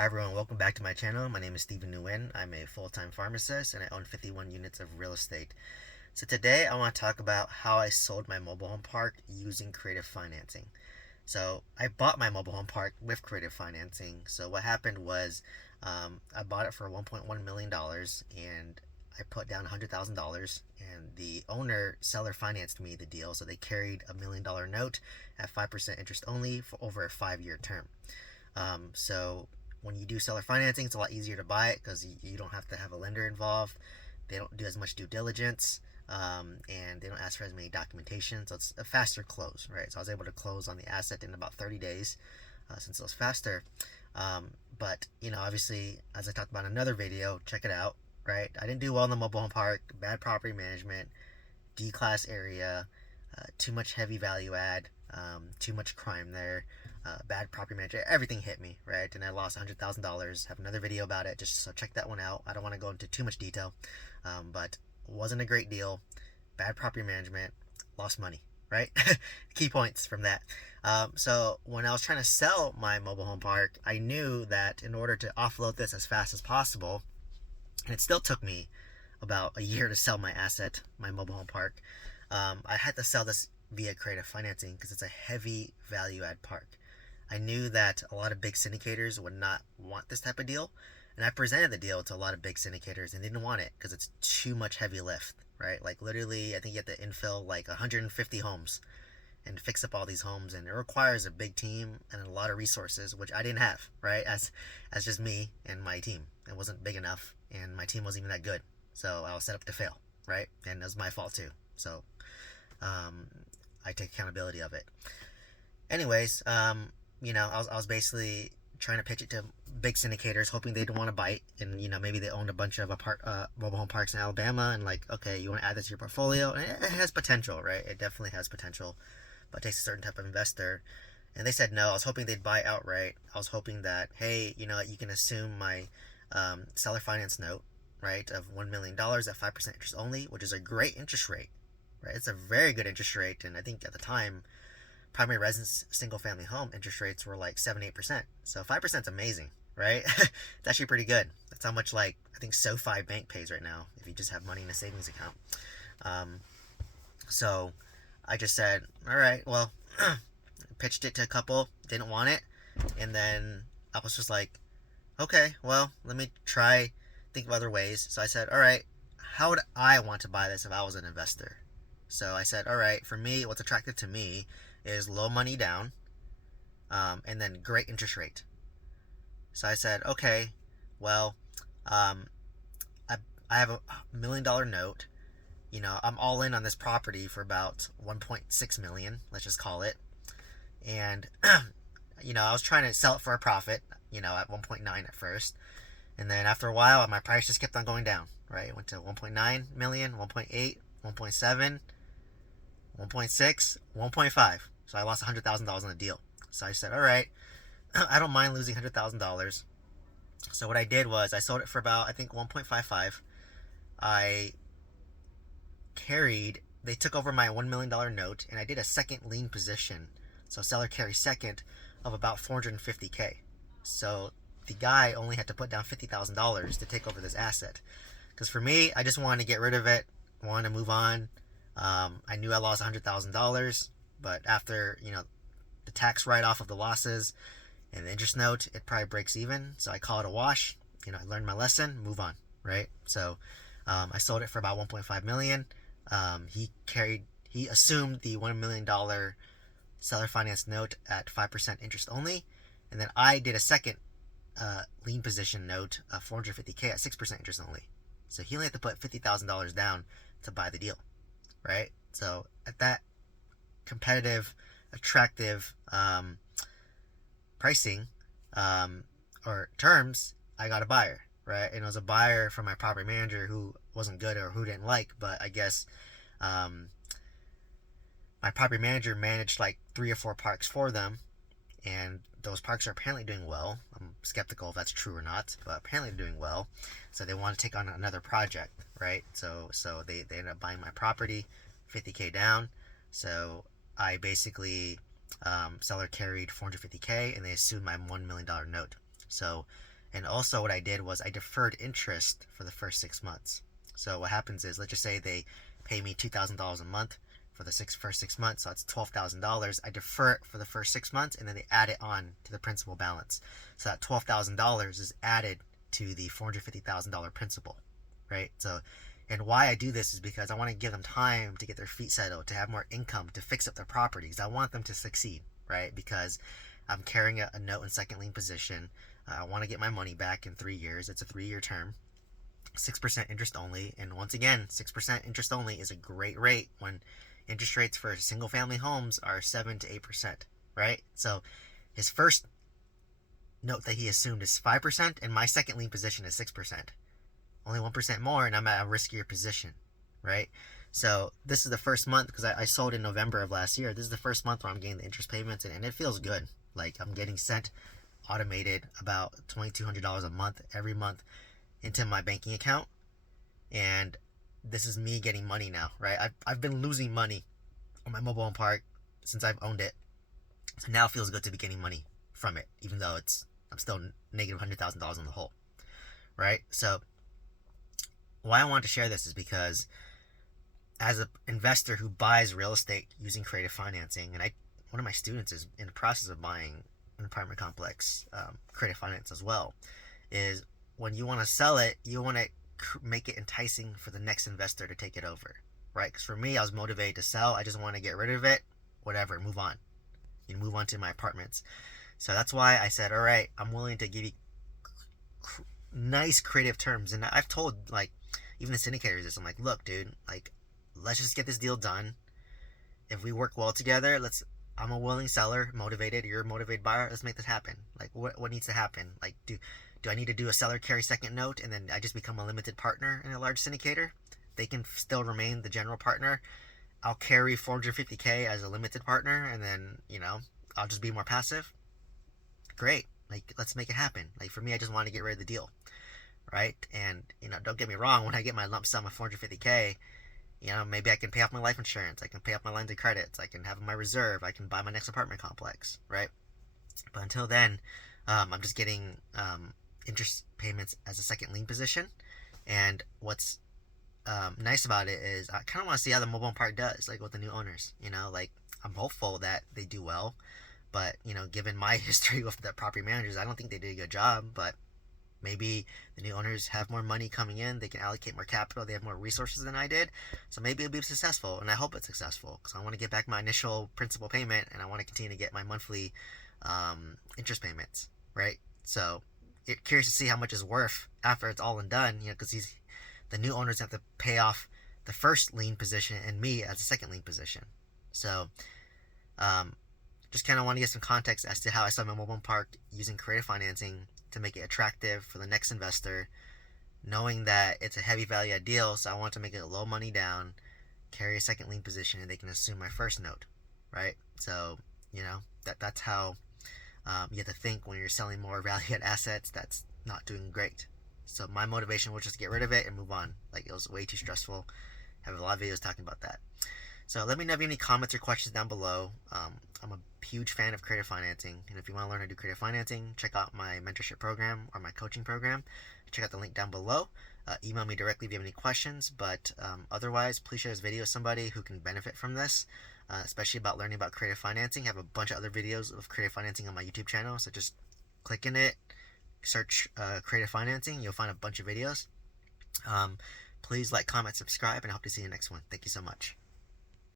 Hi everyone, welcome back to my channel. My name is Stephen Nguyen. I'm a full-time pharmacist and I own 51 units of real estate. So today I want to talk about how I sold my mobile home park using creative financing. So I bought my mobile home park with creative financing. So what happened was I bought it for $1.1 million and I put down $100,000 and the seller financed me the deal. So they carried $1 million note at 5% interest only for over a 5-year term. So when you do seller financing, it's a lot easier to buy it because you don't have to have a lender involved. They don't do as much due diligence, and they don't ask for as many documentation. So it's a faster close, right? So I was able to close on the asset in about 30 days since it was faster. But, obviously, as I talked about in another video, check it out, right? I didn't do well in the mobile home park, bad property management, D-class area, too much heavy value add, too much crime there, bad property manager, everything hit me, right? And I lost $100,000. Have another video about it, just so check that one out. I don't want to go into too much detail, but wasn't a great deal. Bad property management, lost money, right? Key points from that. So when I was trying to sell my mobile home park, I knew that in order to offload this as fast as possible, and it still took me about a year to sell my asset, my mobile home park. I had to sell this via creative financing because it's a heavy value add park. I knew that a lot of big syndicators would not want this type of deal, and I presented the deal to a lot of big syndicators and they didn't want it because it's too much heavy lift, right? Like literally, I think you have to infill like 150 homes and fix up all these homes, and it requires a big team and a lot of resources, which I didn't have, right? As just me and my team, it wasn't big enough, and my team wasn't even that good, so I was set up to fail, right? And it was my fault too. So um, I take accountability of it. Anyways, I was basically trying to pitch it to big syndicators, hoping they'd want to bite, and maybe they owned a bunch of mobile home parks in Alabama, and like, okay, you want to add this to your portfolio, and it has potential, right? It definitely has potential, but it takes a certain type of investor. And they said no. I was hoping they'd buy outright. I was hoping that, hey, you can assume my seller finance note, right, of $1 million at 5% interest only, which is a great interest rate, right? It's a very good interest rate, and I think at the time, primary residence single family home interest rates were like 7-8%. So 5% is amazing, right? It's actually pretty good. That's how much, like, I think SoFi Bank pays right now if you just have money in a savings account. Um, so I just said, all right, well, pitched it to a couple, didn't want it, and then I was just like, okay, well, let me try think of other ways. So I said, all right, how would I want to buy this if I was an investor? So I said, all right, for me, what's attractive to me is low money down, and then great interest rate. So I said, okay, well, um, I, I have $1 million note. I'm all in on this property for about 1.6 million, let's just call it. And, I was trying to sell it for a profit, at 1.9 at first. And then after a while, my price just kept on going down, right? It went to 1.9 million, 1.8, 1.7, 1.6, 1.5. So I lost $100,000 on the deal. So I said, all right, I don't mind losing $100,000. So what I did was I sold it for about, I think, 1.55. I they took over my $1 million note, and I did a second lien position. So seller carry second of about 450K. So the guy only had to put down $50,000 to take over this asset. Because for me, I just wanted to get rid of it, wanted to move on. I knew I lost $100,000, but after the tax write-off of the losses and the interest note, it probably breaks even. So I call it a wash. I learned my lesson, move on, right? So I sold it for about 1.5 million. He assumed the $1 million seller finance note at 5% interest only, and then I did a second lien position note of 450K at 6% interest only. So he only had to put $50,000 down to buy the deal, right? So at that competitive, attractive pricing or terms, I got a buyer, right? And it was a buyer from my property manager who wasn't good or who didn't like, but I guess my property manager managed like 3 or 4 parks for them, and those parks are apparently doing well. I'm skeptical if that's true or not, but apparently they're doing well. So they want to take on another project, right? So they ended up buying my property, 50K down. So I basically seller carried 450K, and they assumed my $1 million note. So And also what I did was I deferred interest for the first 6 months. So what happens is, let's just say they pay me $2,000 a month for the first 6 months, so that's $12,000. I defer it for the first 6 months, and then they add it on to the principal balance. So that $12,000 is added to the $450,000 principal, right? So, and why I do this is because I want to give them time to get their feet settled, to have more income, to fix up their properties. I want them to succeed, right? Because I'm carrying a note in second lien position. I want to get my money back in 3 years. It's a 3-year term, 6% interest only. And once again, 6% interest only is a great rate when interest rates for single family homes are 7 to 8%, right? So his first note that he assumed is 5%, and my second lien position is 6%. Only 1% more, and I'm at a riskier position, right? So this is the first month, because I sold in November of last year. This is the first month where I'm getting the interest payments, and it feels good. Like, I'm getting sent automated about $2,200 a month every month into my banking account, and this is me getting money now, right? I've been losing money on my mobile home park since I've owned it, so now it feels good to be getting money from it, even though I'm still negative $100,000 in the hole, right? So why I want to share this is because as an investor who buys real estate using creative financing, and one of my students is in the process of buying an apartment complex, creative finance as well, is when you want to sell it, you want to make it enticing for the next investor to take it over, right? Because for me, I was motivated to sell. I just want to get rid of it, whatever, move on. Move on to my apartments. So that's why I said, all right, I'm willing to give you nice creative terms. And I've told, like, even the syndicators this. I'm like, look, dude, like, let's just get this deal done. If we work well together, I'm a willing seller, motivated. You're a motivated buyer. Let's make this happen. Like, what needs to happen? Like, do I need to do a seller carry second note, and then I just become a limited partner in a large syndicator? They can still remain the general partner. I'll carry $450K as a limited partner, and then, I'll just be more passive. Great. Like, let's make it happen. Like, for me, I just want to get rid of the deal, right? And, don't get me wrong, when I get my lump sum of $450K, maybe I can pay off my life insurance. I can pay off my lines of credits. I can have my reserve. I can buy my next apartment complex, right? But until then, I'm just getting interest payments as a second lien position. And what's nice about it is I kind of want to see how the mobile home park does, like with the new owners. Like, I'm hopeful that they do well. But, given my history with the property managers, I don't think they did a good job. But maybe the new owners have more money coming in. They can allocate more capital. They have more resources than I did. So maybe it'll be successful. And I hope it's successful because I want to get back my initial principal payment, and I want to continue to get my monthly interest payments, right? So curious to see how much it's worth after it's all and done, because the new owners have to pay off the first lien position and me as a second lien position. So just kind of want to get some context as to how I saw my mobile home park using creative financing to make it attractive for the next investor, knowing that it's a heavy value add deal, so I want to make it a low money down, carry a second lien position, and they can assume my first note, right? So, that's how you have to think when you're selling more value add assets that's not doing great. So my motivation was just to get rid of it and move on. Like, it was way too stressful. I have a lot of videos talking about that. So let me know if you have any comments or questions down below. I'm a huge fan of creative financing, and if you want to learn how to do creative financing, check out my mentorship program or my coaching program. Check out the link down below. Email me directly if you have any questions, but otherwise, please share this video with somebody who can benefit from this, especially about learning about creative financing. I have a bunch of other videos of creative financing on my YouTube channel, so just click in it, search creative financing, you'll find a bunch of videos. Please like, comment, subscribe, and I hope to see you in the next one. Thank you so much.